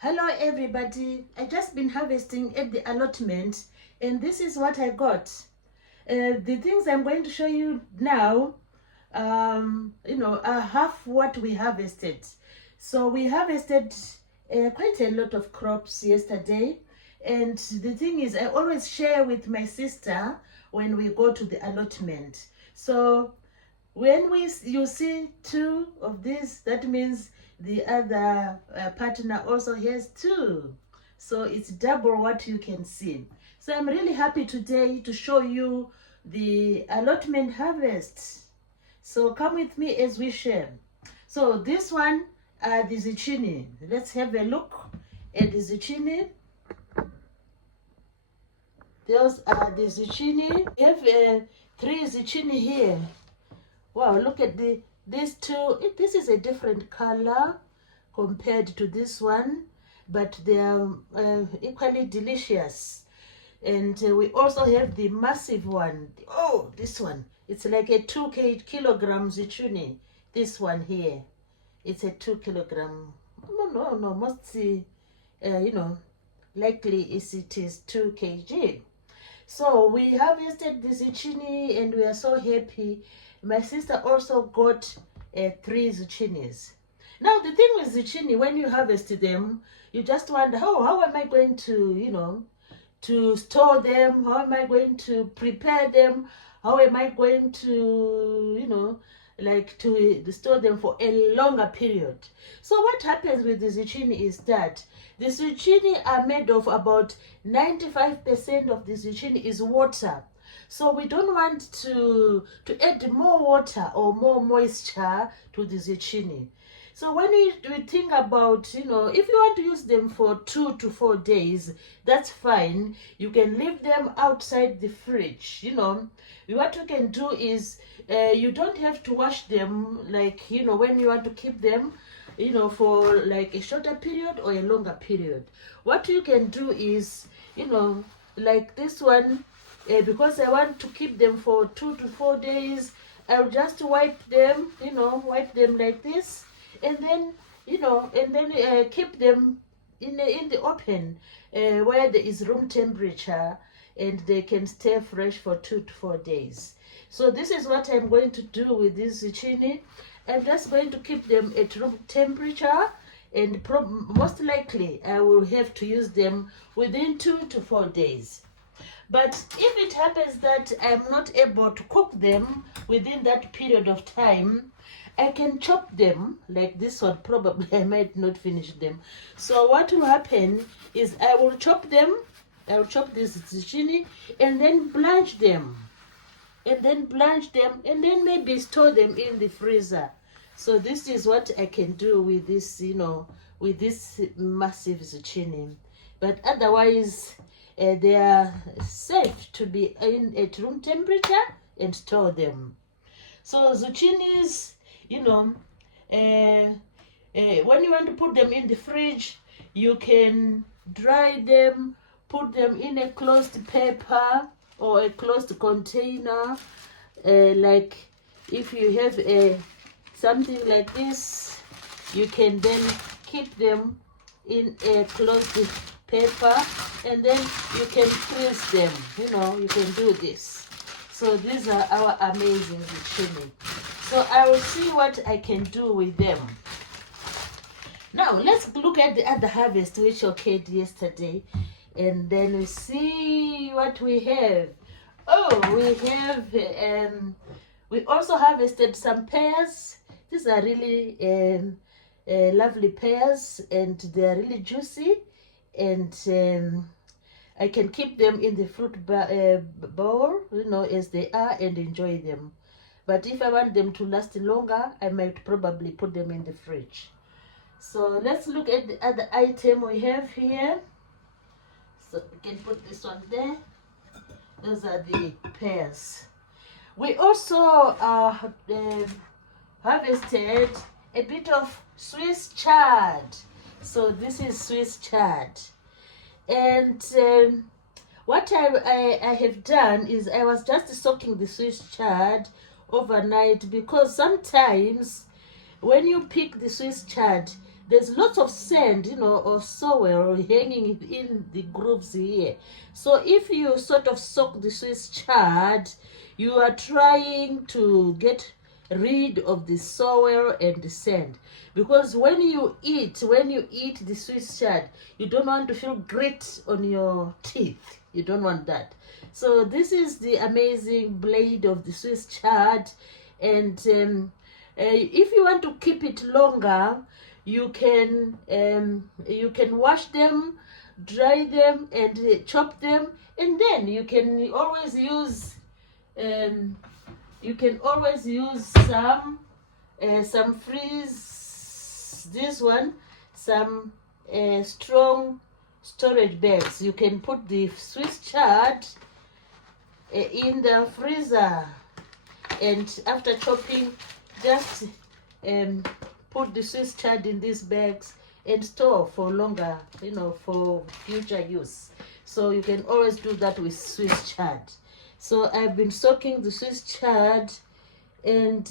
Hello everybody, I just been harvesting at the allotment and this is what I got. The things I'm going to show you now, are half what we harvested. So we harvested quite a lot of crops yesterday, and the thing is I always share with my sister when we go to the allotment. So when you see two of these, that means the other partner also has two, so it's double what you can see. So I'm really happy today to show you the allotment harvest. So come with me as we share. So this one, the zucchini. Let's have a look at the zucchini. Those are the zucchini. We have 3 zucchini here. Wow, look at these two. This is a different color compared to this one, but they are equally delicious. And we also have the massive one. Oh, this one. It's like a 2 kilogram zucchini. This one here. It's a 2 kilogram. No, mostly, likely it is 2 kg. So we harvested the zucchini and we are so happy. My sister also got 3 zucchinis. Now the thing with zucchini, when you harvest them, you just wonder, how am I going to, to store them? How am I going to prepare them? How am I going to, to store them for a longer period? So what happens with the zucchini is that the zucchini are made of about 95% of the zucchini is water. So we don't want to add more water or more moisture to the zucchini. So when we think about, if you want to use them for 2 to 4 days, that's fine. You can leave them outside the fridge. What you can do is you don't have to wash them, when you want to keep them, for like a shorter period or a longer period. What you can do is, like this one, because I want to keep them for 2 to 4 days, I'll just wipe them like this, and then keep them in the open where there is room temperature, and they can stay fresh for 2 to 4 days. So this is what I'm going to do with this zucchini. I'm just going to keep them at room temperature, and most likely I will have to use them within 2 to 4 days. But if it happens that I'm not able to cook them within that period of time, I can chop them like this one. Probably I might not finish them. So what will happen is I will chop them. I will chop this zucchini and then blanch them. And then maybe store them in the freezer. So this is what I can do with this, with this massive zucchini. But otherwise, they are safe to be at room temperature and store them. So zucchinis, when you want to put them in the fridge, you can dry them, put them in a closed paper or a closed container. Like if you have something like this, you can then keep them in a closed paper, and then you can freeze them. You can do this. So these are our amazing zucchini. So I will see what I can do with them. Now let's look at the other harvest which occurred yesterday, and then we see what we have. We also harvested some pears. These are really lovely pears, and they are really juicy, and I can keep them in the fruit bowl, as they are, and enjoy them. But if I want them to last longer, I might probably put them in the fridge. So let's look at the other item we have here. So we can put this one there. Those are the pears. We also harvested a bit of Swiss chard. So this is Swiss chard. And what I have done is I was just soaking the Swiss chard overnight, because sometimes when you pick the Swiss chard, there's lots of sand, or soil hanging in the grooves here. So if you sort of soak the Swiss chard, you are trying to get rid of the soil and the sand, because when you eat the Swiss chard, you don't want to feel grit on your teeth. You don't want that. So this is the amazing blade of the Swiss chard. And if you want to keep it longer, you can wash them, dry them, and chop them, and then you can always use some freeze this one, some strong storage bags. You can put the Swiss chard in the freezer, and after chopping, just put the Swiss chard in these bags and store for longer, for future use. So you can always do that with Swiss chard. So I've been soaking the Swiss chard, and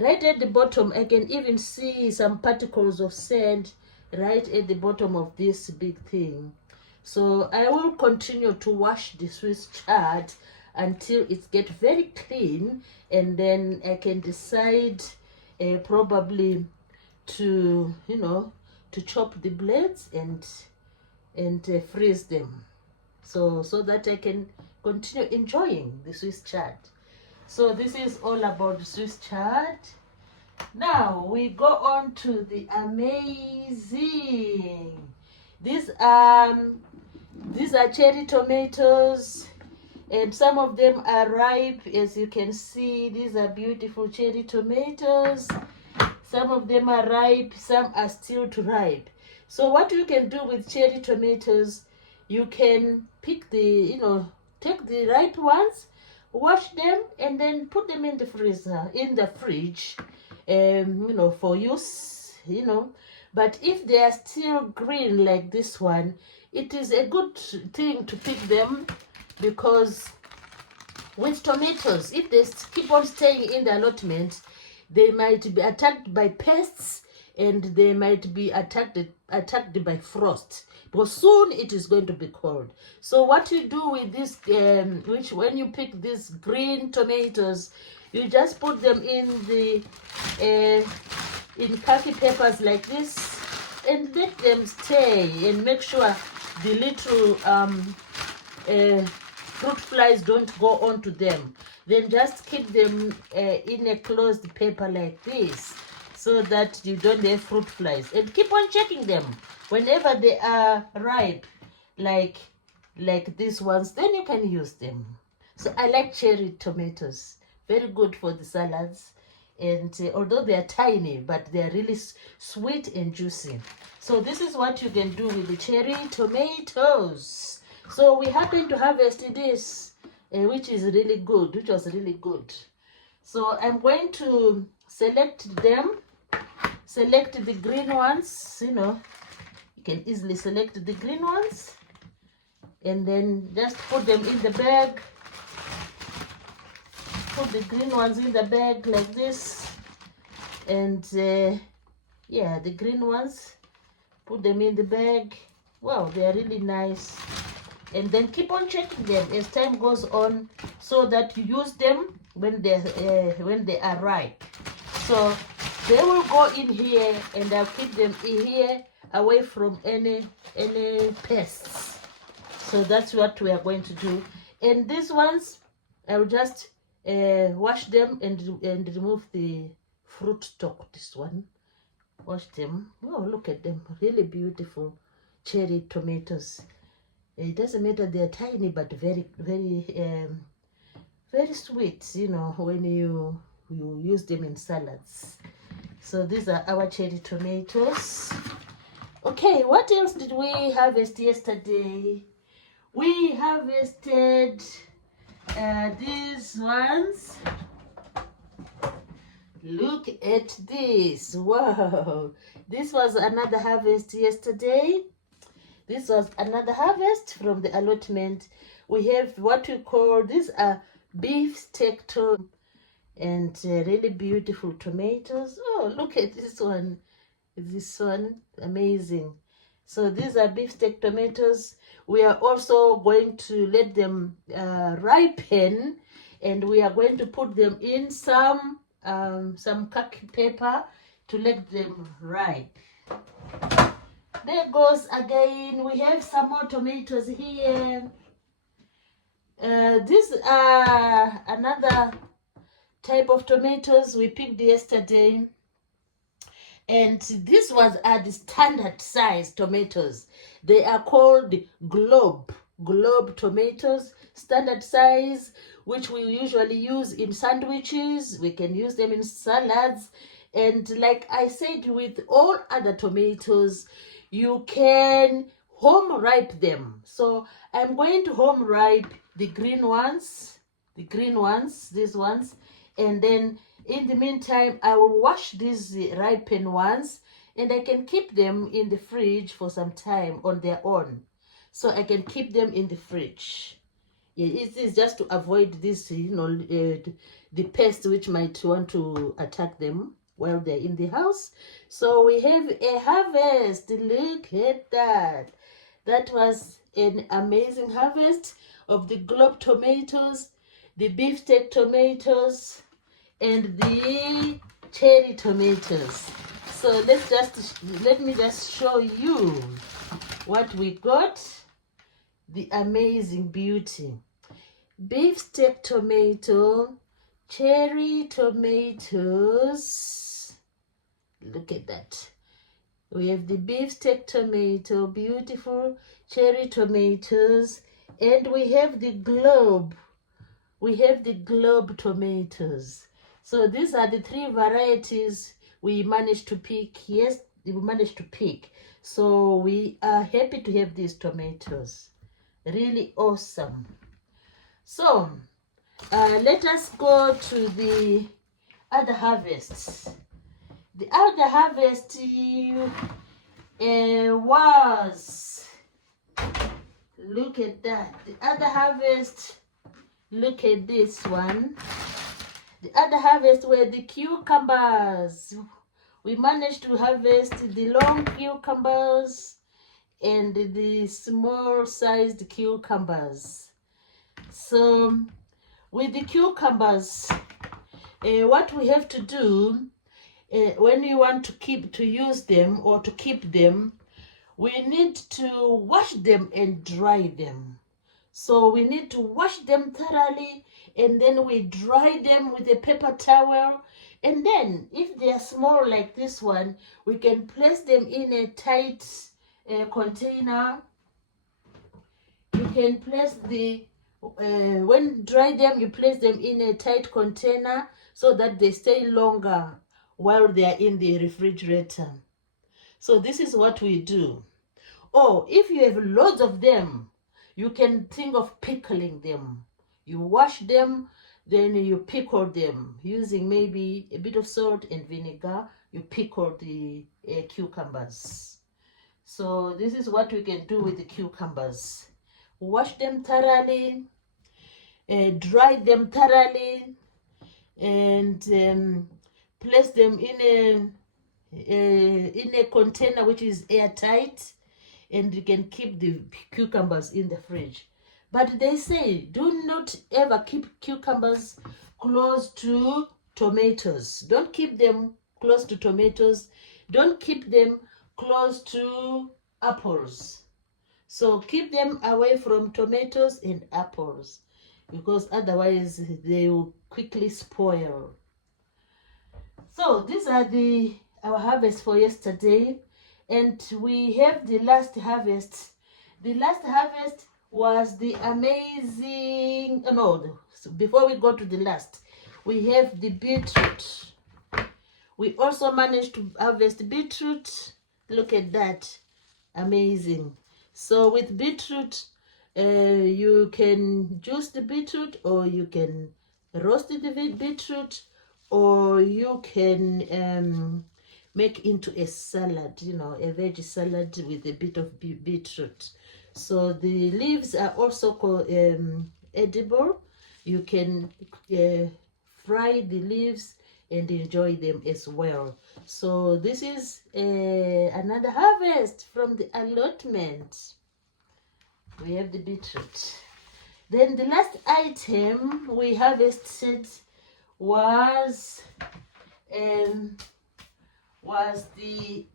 right at the bottom I can even see some particles of sand right at the bottom of this big thing. So I will continue to wash the Swiss chard until it gets very clean, and then I can decide probably to chop the blades and freeze them, so that I can continue enjoying the Swiss chard. So this is all about the Swiss chard. Now we go on to the amazing. These are cherry tomatoes, and some of them are ripe. As you can see, these are beautiful cherry tomatoes. Some of them are ripe, some are still to ripe. So what you can do with cherry tomatoes, you can pick take the ripe ones, wash them, and then put them in the freezer, in the fridge, for use, But if they are still green like this one, it is a good thing to pick them, because with tomatoes, if they keep on staying in the allotment, they might be attacked by pests, and they might be attacked by frost, because soon it is going to be cold. So what you do with this, when you pick these green tomatoes, you just put them in the in khaki papers like this, and let them stay, and make sure the little fruit flies don't go onto them. Then just keep them in a closed paper like this, so that you don't have fruit flies, and keep on checking them whenever they are ripe, like these ones. Then you can use them. So I like cherry tomatoes, very good for the salads, and although they are tiny, but they are really sweet and juicy. So this is what you can do with the cherry tomatoes. So we happen to harvest this, which was really good. So I'm going to select the green ones. You can easily select the green ones, and then just put them in the bag. Put the green ones in the bag like this, and the green ones, put them in the bag. Wow, they are really nice. And then keep on checking them as time goes on, so that you use them when they are ripe. So they will go in here, and I'll keep them in here, away from any pests. So that's what we are going to do. And these ones, I will just wash them and remove the fruit stalk. This one, wash them. Oh, look at them, really beautiful cherry tomatoes. It doesn't matter they're tiny, but very sweet, when you use them in salads. So these are our cherry tomatoes. Okay, what else did we harvest yesterday? We harvested these ones. Look at this. Wow, this was another harvest yesterday. This was another harvest from the allotment. We have what we call, these are beef steak tomatoes, and really beautiful tomatoes. Oh, look at this one. This one, amazing. So these are beefsteak tomatoes. We are also going to let them ripen, and we are going to put them in some khaki paper to let them ripe. There goes again. We have some more tomatoes here. These are another type of tomatoes we picked yesterday. And these ones are the standard size tomatoes. They are called globe tomatoes, standard size, which we usually use in sandwiches. We can use them in salads. And like I said, with all other tomatoes, you can home ripe them. So I'm going to home ripe the green ones, these ones, and then in the meantime, I will wash these ripened ones, and I can keep them in the fridge for some time on their own. So I can keep them in the fridge. It is just to avoid this, the pests which might want to attack them while they're in the house. So we have a harvest. Look at that. That was an amazing harvest of the globe tomatoes, the beefsteak tomatoes, and the cherry tomatoes. So let me just show you what we got. The amazing beauty. Beefsteak tomato, cherry tomatoes. Look at that. We have the beefsteak tomato, beautiful cherry tomatoes, and we have the globe. We have the globe tomatoes. So these are the three varieties we managed to pick. Yes, we managed to pick. So we are happy to have these tomatoes. Really awesome. So let us go to the other harvests. The other harvest was, look at that. The other harvest, look at this one. The other harvest were the cucumbers. We managed to harvest the long cucumbers and the small sized cucumbers. So with the cucumbers, what we have to do when you want to use them or to keep them, we need to wash them and dry them. So we need to wash them thoroughly, and then we dry them with a paper towel. And then if they are small like this one, we can place them in a tight container. You can place when dry them, you place them in a tight container so that they stay longer while they are in the refrigerator. So this is what we do. Or if you have loads of them, you can think of pickling them. You wash them, then you pickle them using maybe a bit of salt and vinegar. You pickle the cucumbers. So this is what we can do with the cucumbers. Wash them thoroughly, dry them thoroughly, and place them in a container which is airtight, and you can keep the cucumbers in the fridge. But they say do not ever keep cucumbers close to tomatoes. Don't keep them close to tomatoes. Don't keep them close to apples. So keep them away from tomatoes and apples, because otherwise they will quickly spoil. So these are our harvest for yesterday, and we have the last harvest. The last harvest was the amazing, before we go to the last, we have the beetroot. We also managed to harvest beetroot. Look at that, amazing. So with beetroot, you can juice the beetroot, or you can roast the beetroot, or you can make into a salad, a veggie salad with a bit of beetroot. So the leaves are also edible. You can fry the leaves and enjoy them as well. So this is another harvest from the allotment. We have the beetroot. Then the last item we harvested was the,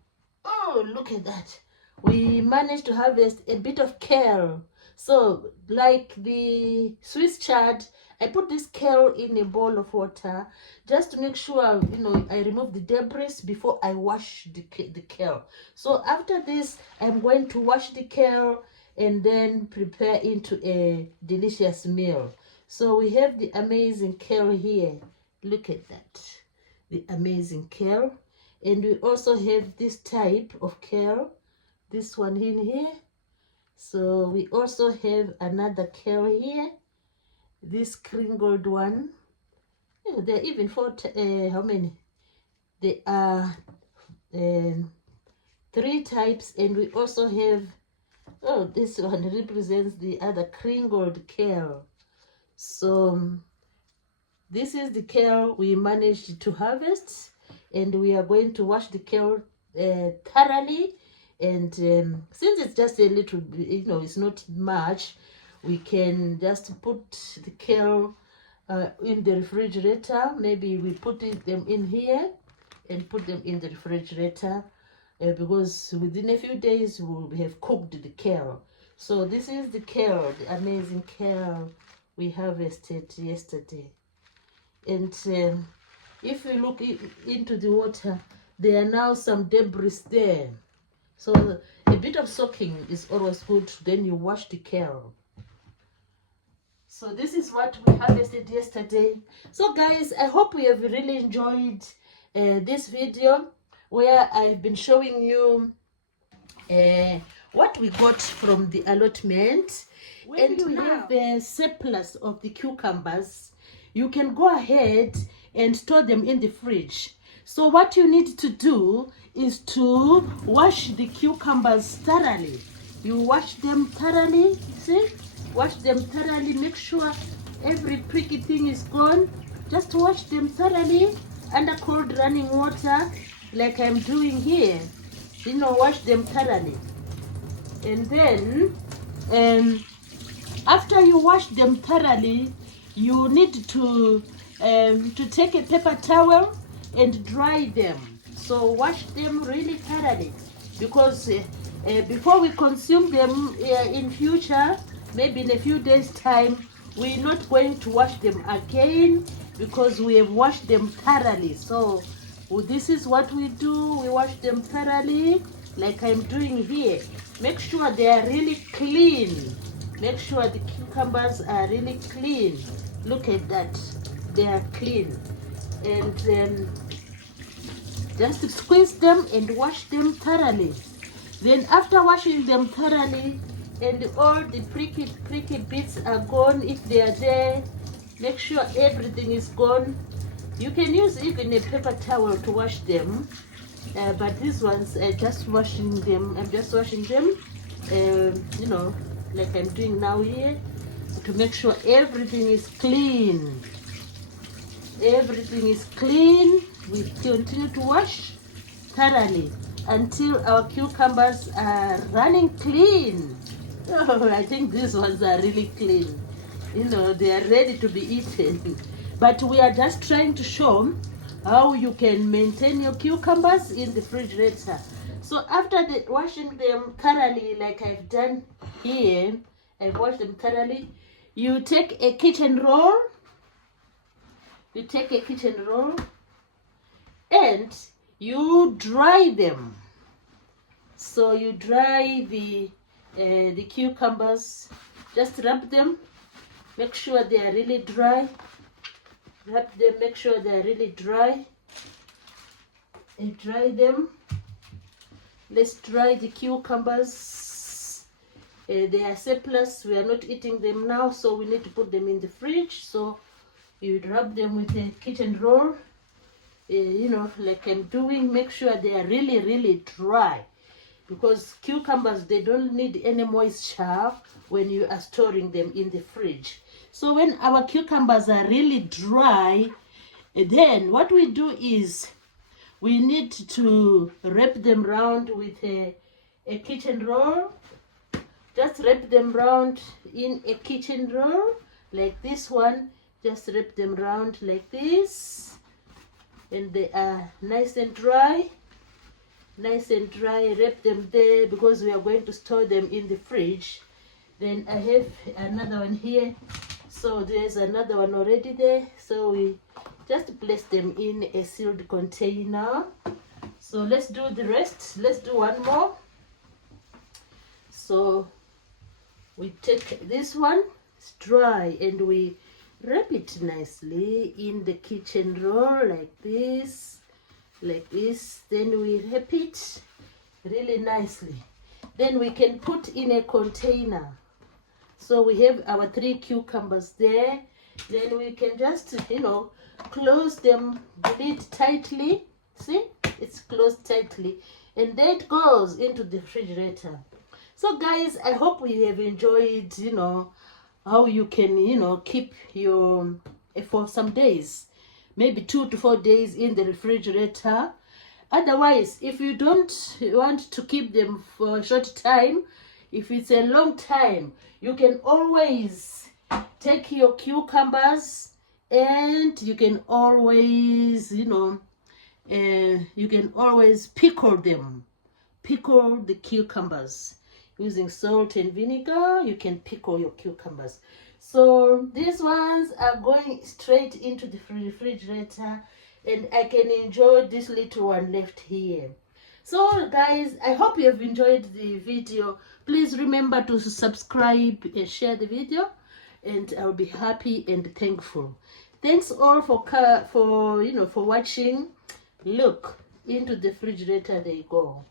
oh, look at that. We managed to harvest a bit of kale. So like the Swiss chard, I put this kale in a bowl of water just to make sure, you know, I remove the debris before I wash the kale. So after this, I'm going to wash the kale and then prepare into a delicious meal. So we have the amazing kale here. Look at that. The amazing kale. And we also have this type of kale, this one in here. So we also have another kale here, this crinkled one. Oh, there are even four, how many? There are 3 types, and we also have, oh, this one represents the other crinkled kale. So this is the kale we managed to harvest, and we are going to wash the kale thoroughly. And since it's just a little bit, you know, it's not much, we can just put the kale in the refrigerator. Maybe we put them in here and put them in the refrigerator because within a few days we'll have cooked the kale. So this is the kale, the amazing kale we harvested yesterday. And if we look into the water, there are now some debris there. So a bit of soaking is always good. Then you wash the kale. So this is what we harvested yesterday. So guys, I hope you have really enjoyed this video where I've been showing you what we got from the allotment. When you have a surplus of the cucumbers, you can go ahead and store them in the fridge. So what you need to do is to wash the cucumbers thoroughly. You wash them thoroughly, see? Wash them thoroughly, make sure every pricky thing is gone. Just wash them thoroughly under cold running water like I'm doing here. You know, wash them thoroughly. And then after you wash them thoroughly, you need to take a paper towel and dry them. So wash them really thoroughly, because before we consume them in future, maybe in a few days time, we're not going to wash them again because we have washed them thoroughly. So this is what we do. We wash them thoroughly like I'm doing here. Make sure they are really clean. Make sure the cucumbers are really clean. Look at that. They are clean. And just squeeze them and wash them thoroughly. Then after washing them thoroughly and all the pricky bits are gone, if they are there, make sure everything is gone. You can use even a paper towel to wash them, but these ones I'm just washing them, you know, like I'm doing now here, to make sure everything is clean. Everything is clean. We continue to wash thoroughly until our cucumbers are running clean. Oh, I think these ones are really clean. You know, they are ready to be eaten. But we are just trying to show how you can maintain your cucumbers in the refrigerator. So after washing them thoroughly, like I've done here, I've washed them thoroughly. You take a kitchen roll. You take a kitchen roll and you dry them. So you dry the cucumbers. Just rub them. Make sure they are really dry. Rub them. Make sure they are really dry. And dry them. Let's dry the cucumbers. They are surplus. We are not eating them now, so we need to put them in the fridge. So you rub them with a kitchen roll, you know, like I'm doing. Make sure they are really, really dry, because cucumbers, they don't need any moisture when you are storing them in the fridge. So when our cucumbers are really dry, And then what we do is we need to wrap them round with a kitchen roll. Just wrap them round in a kitchen roll like this one. Just wrap them round like this, and they are nice and dry. Nice and dry. Wrap them there because we are going to store them in the fridge. Then I have another one here, so there's another one already there, so we just place them in a sealed container. So let's do the rest. Let's do one more. So we take this one, it's dry, and we wrap it nicely in the kitchen roll like this. Then we wrap it really nicely. Then we can put in a container. So we have our 3 cucumbers there. Then we can just, close them, the lid tightly. See, it's closed tightly, and that goes into the refrigerator. So guys, I hope you have enjoyed, how you can, keep your, for some days, maybe 2 to 4 days in the refrigerator. Otherwise, if you don't want to keep them for a short time, if it's a long time, you can always take your cucumbers and you can always, you can always pickle them. Pickle the cucumbers. Using salt and vinegar, you can pickle your cucumbers. So these ones are going straight into the refrigerator, and I can enjoy this little one left here. So guys, I hope you have enjoyed the video. Please remember to subscribe and share the video, and I'll be happy and thankful. Thanks all for watching. Look, into the refrigerator they go.